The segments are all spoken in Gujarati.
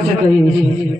માટે કહીએ છીએ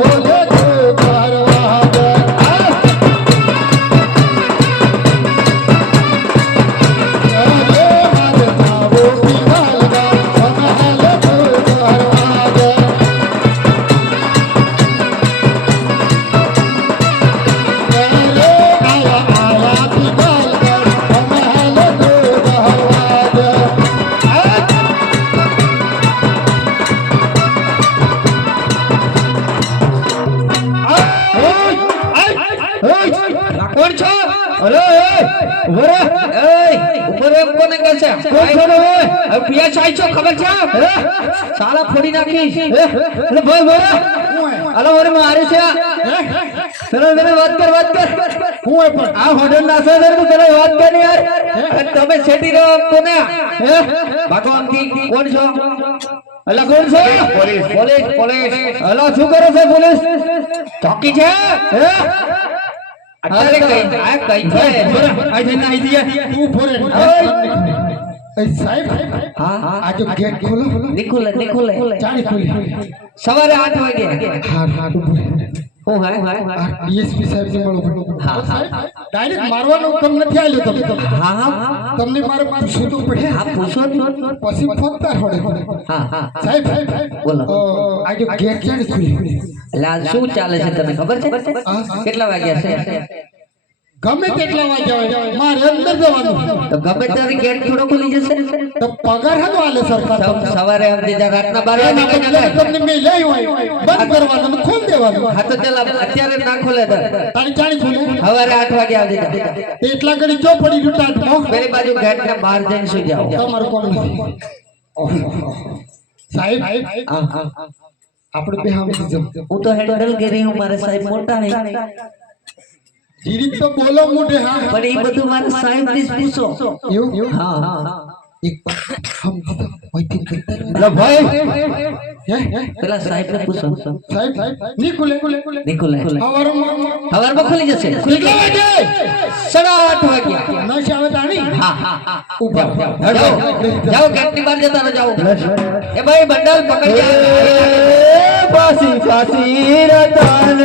হলো પિયા છો ખબર છે સાલા ફોડી નાખી એ, અરે ભાઈ રહે. અલા ઓરે મારે છે ચલો તને વાત કર વાત કર હું પણ આ હોટલ ના છે તું ચલો વાત કર ને યાર તમે છેટી રહો કોને હે ભગવાનથી કોણ છો અલા કોણ છે પોલીસ પોલીસ પોલીસ અલા શું કરો છો પોલીસ ચોકી છે હે અત્યારે કઈ આ કઈ છે આ જઈને આવી ગયા તું ફોરે સાહેબ હા હા. આ જો ગેટ ખોલો નિકુલે નિકુલે ચાલી ખોલી. સવારે આઠ વાગે. હા હા હું હા હા હા ડીએસપી સાહેબ જે મળો હા, હા. ડાયરેક્ટ મારવાનો હુકમ નથી આલ્યો તમે. હા હા. તમને મારે પૂછવું તો પડે. હા પૂછો પછી ફોન હોડે હા. હા સાહેબ સાહેબ બોલો. આ જો ગેટ ચાલી ખોલી શું ચાલે છે તમને ખબર છે. કેટલા વાગ્યા છે? ગમે તેટલા વાગ્યા હોય મારે અંદર જવાનું. તો ગમે ત્યારે ગેટ થોડો ખુલી જશે? તો પગાર હતો આલે સરકાર સવારે સમજી જા રાતના બાર એના વાગે તમને મેં લઈ હોય. બંધ કરવાનું ખોલ દેવાનું. હા તો ચાલ અત્યારે ના ખોલે તો. તારી ચાલી ખોલે સવારે આઠ વાગે આવી જા. એટલા ઘડી જો પડી રહ્યું ટાટમાં પેલી બાજુ ગેટ ને બહાર જઈને સુઈ જાવ તમારું કોણ સાહેબ હા, હા. આપણે બે હામે હું તો હેન્ડલ કરી હું મારે સાહેબ મોટા નહીં. ધીરી તો બોલો મોઢે હા પણ એ બધું મારે સાહેબથી પૂછો. એવું? એવું હા. હા. એક હમ વૈતી કરતા ભાઈ હે? હે? પેલા સાહેબ ને પૂછો. સાહેબ સાહેબની ખુલે જશે? ખુલી કેટલા ગઈ વાગે આઠ વાગ્યા. નશ આવે તાણી? હા હા હા. જાઓ જાઓ. જાઓ. ગેટની બહાર જતા જાઓ. એ ભાઈ બંડલ પકડી. ફાસી ફાસી રતાન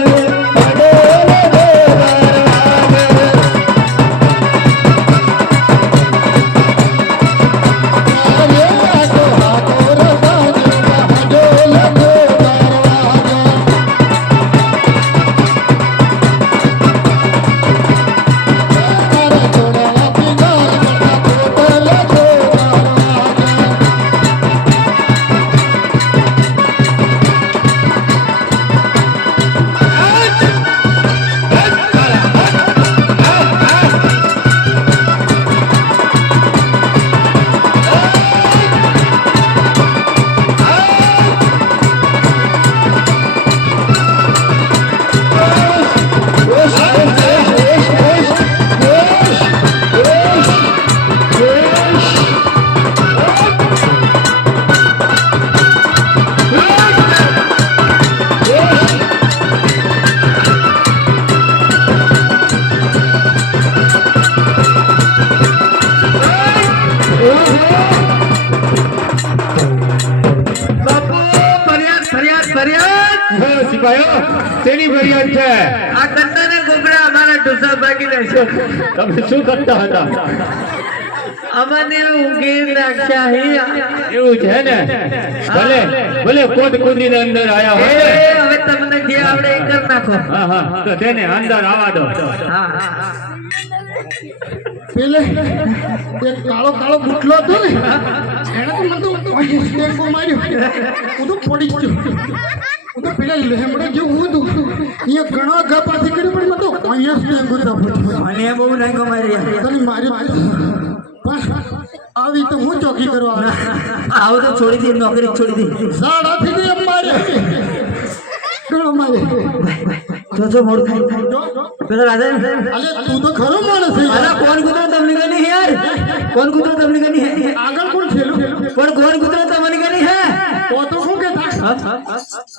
પડે સિપાહીઓ તેની ફરિયાદ છે. આ કંટાને ઘૂઘરા અમારા ઢોસા ભાગી નાખશે તમે શું કરતા હતા? અમને ઊંઘી નાખ્યા એવું છે ને? ભલે ભલે કોટ કુદરીને અંદર આયા હોય હવે તમને જે આવડે એ કરી નાખો. હા હા તો તેને અંદર આવા દો. હા પેલે એક કાળો કાળો બુટલો હતો ને એને તો મને તો માર્યો. હું તો પડી ગયો હું તો પેલા લેમડે જેવું હતું અહીંયા ઘણા ઘા પાછી કરી પણ મેં તો અહીંયા સ્ટેકો મને બહુ નહીં કમાઈ તને મારી આવી તો હું ચોકી કરવા. આવો તો છોડી દે નોકરી છોડી દે. સાડાથી બી એમ મારે. ઘણો મારે. જો જો મોડું થાય. થાય પેલા રાધા અલે તું તો ખરો માણસ છે. કોણ કૂતરો તમને કની હે યાર? કોણ કૂતરો તમને કની હે આગળ કોણ છેલું પણ કોણ કૂતરો તમને કની હે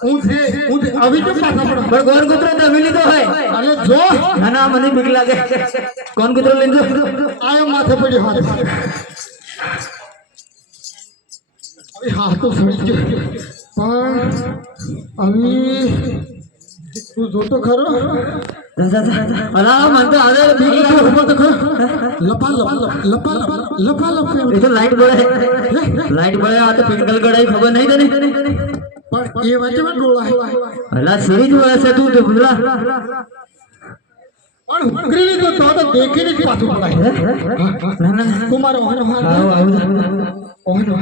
હું છે હું આવી તો પાછા પડો પણ કોણ કૂતરો તમે લીધો હોય. અલે જો ના મને બીક લાગે. કોણ કૂતરો લીધો આયો માથે પડ્યો હાથ. હવે હાથ તો સડી ગયો. પણ હવે તું જોતો ખરો? અલા મને તો હવે બીક લાગે. ઊભો તો ખરો? લપા લપા લપા લપા લપા લપા એ તો લાઈટ બળે લાઈટ બળે આ તો પિંગલ ગળાઈ ખબર નહીં તને? પણ એ વચ્ચે ડોળા અલા સીરી વળે છે તું તો પેલા. પણ ઉકરી લીધો તો તો દેખીને જ પાછું પડાય. ના ના ના. ઓહનો આવો આવો. ઓહનો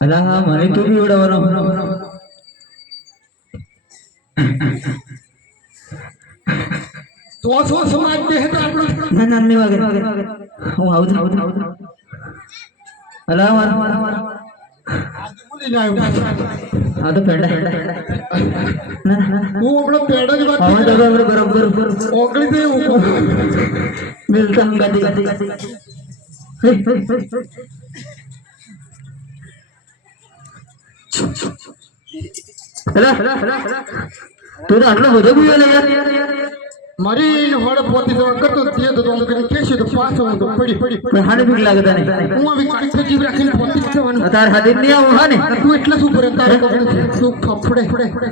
અલા હા મને તું બી ઉડાવવાનો તો સો સમાજ દે તો આપણે. ના ના ને વાગે. હું આવું આવું આવું આવ્યો આ તો પેડા હું હમણાં પેડ જ વાત. તો બરોબર બરોબર બરોબર ઓગળી દે એવું મિલતા ગાડી હેલા તું આટલો બધો ને યાર મારી હોડે પોતી જવા કરતો તે તો આમ કરીને કહેશે તો પાછો હું તો પડી પડી પડી. કોઈ હાડે બીક લાગે તને હું આવી કાંઈ જીવ રાખીને પોતી જ જવાનું. તાર હાડે જ નહીં આવું હા ને તું એટલે શું કરે તારે કગડે તું ફફડે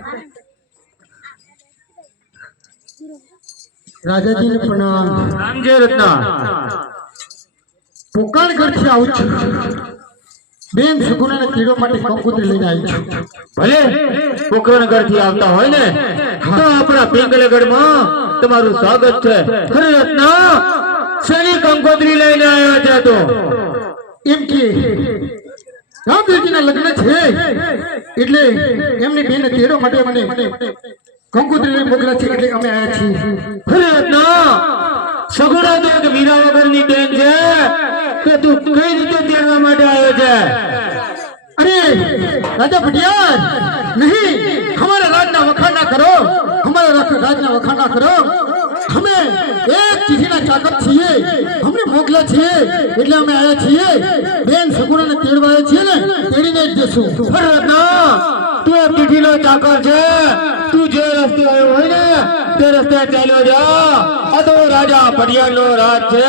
રાજાજીને પ્રણામ. નામ છે રત્ના પોકાણ ઘરથી આવું છું. બેન સુગુણાના કીડો માટે કંકુતરી લઈને આવી છું. ભલે પોખરણગઢથી આવતા હોય ને તો આપણા પિંગલગઢમાં તમારું સ્વાગત છે. ખરે રત્ના! શનિ કંકોત્રી લઈને આવ્યા છે તો. એમ કે રામદેવજીના લગ્ન છે. એટલે એમની બેન તેડો માટે મને કંકોત્રી મોકલ્યા છે એટલે અમે આવ્યા છીએ. ખરે રત્ના! સગુણા તો એક મીરા વગરની બેન છે. કે તું કઈ રીતે તેડવા માટે આવ્યો છે? અરે રાજા ભટિયાર નહીં હમારા રાજના વખાણ કરો હમારા રાજના વખાણ કરો. અમે એક ચીઠીના ચાકર છીએ, અમને મોકલ્યા છીએ, એટલે અમે આવ્યા છીએ. બેન સગુણાને તેડવા આવ્યા છીએ ને, તેડીને જ જશું. ફરતા તું એક ચીઠીનો ચાકર છે. તું જે રસ્તે આવ્યો હોય ને તે રસ્તે ચાલ્યો જા. આ તો રાજા પટિયાળનો રાજ છે.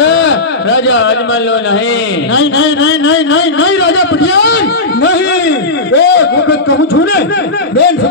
રાજા અજમલનો નહીં. નહીં નહીં નહીં નહીં નહીં નહીં રાજા પટિયાલ. નહીં. એક વખત કહું છું ને. બેન